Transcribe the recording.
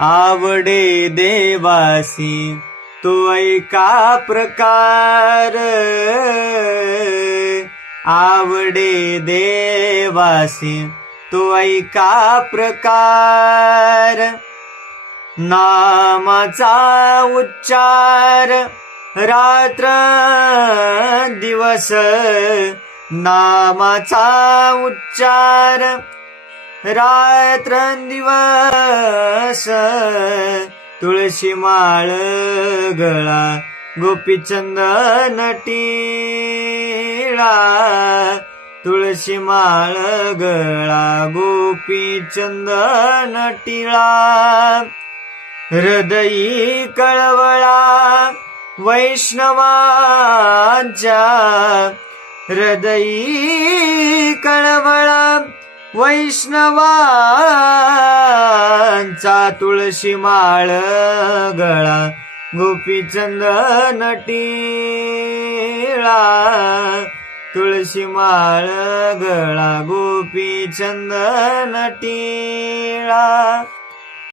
आवडे देवासी तो ऐका प्रकार, आवडे देवासी तो ऐका प्रकार. नामाचा उच्चार रात्र दिवस, नामाचा उच्चार रात्र दिवस. तुळशी माळ गळा गोपीचंदन टिळा, तुळशी माळ गळा गोपीचंदन टिळा. हृदयी कळवळा वैष्णवांच्या, हृदयी कळवळा वैष्णवांचा. तुळशी माळ गळा गोपीचंदन टिळा, तुळशी माळ गळा गोपीचंदन टिळा.